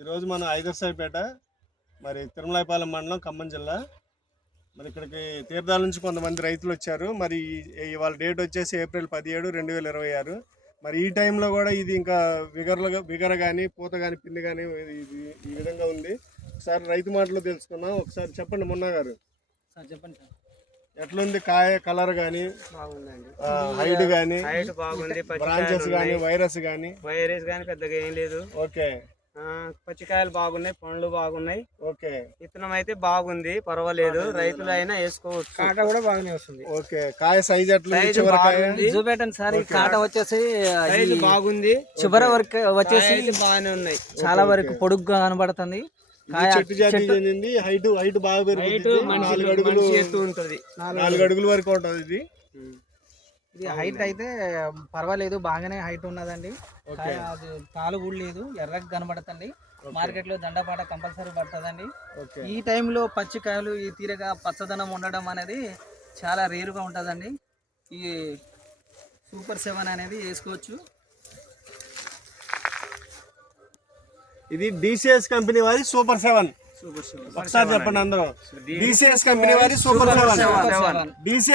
ఈరోజు మనం ఐదర్సాయిపేట మరి తిరుమలాయపాలెం మండలం ఖమ్మం జిల్లా. మరి ఇక్కడికి తీర్థాల నుంచి కొంతమంది రైతులు వచ్చారు. మరి ఇవాళ డేట్ వచ్చేసి ఏప్రిల్ 17, 2026. మరి ఈ టైంలో కూడా ఇది ఇంకా విగర కానీ పూత కానీ పిండి కానీ ఇది ఈ విధంగా ఉంది. ఒకసారి రైతు మాటలో తెలుసుకుందాం. ఒకసారి చెప్పండి మున్నా గారు. చెప్పండి సార్, ఎట్లుంది కాయ కలర్ కానీ, హైట్ కానీ, బ్రాంచెస్ కానీ, వైరస్ కానీ పెద్దగా ఏం లేదు. ఓకే, పచ్చికాయలు బాగున్నాయి, పండ్లు బాగున్నాయి. ఓకే, విత్తనం అయితే బాగుంది, పర్వాలేదు, రైతులు అయినా వేసుకోవచ్చు. కాట కూడా బాగానే వస్తుంది. ఓకే, కాయ సైజ్ ఎట్లా? చూపెట్టండి సార్. ఈ కాట వచ్చేసి బాగుంది, చివరి వరకు వచ్చేసి బాగానే ఉన్నాయి. చాలా వరకు పొడుగ్గా కనబడుతుంది. చెట్టు జాతి చెందింది. హైట్ బాగా పెరుగుతుంది. 4 అడుగులు ఉంటుంది, 4 అడుగుల వరకు ఉంటుంది. ఇది హైట్ అయితే పర్వాలేదు, బాగానే హైట్ ఉన్నదండి. అది తాలు కూడా లేదు, ఎర్రగా కనబడుతుంది. మార్కెట్ లో దండపాట కంపల్సరీ పడుతుందండి. ఈ టైంలో పచ్చికాయలు ఈ తీరగా పచ్చదనం ఉండడం అనేది చాలా రేరుగా ఉంటుందండి. ఈ సూపర్ 7 అనేది వేసుకోవచ్చు. ఇది DCS కంపెనీ వారి సూపర్ 7. ఒకసారి చెప్పండి అందరూ. DCS కంపెనీ వారి సూపర్ 7. DCS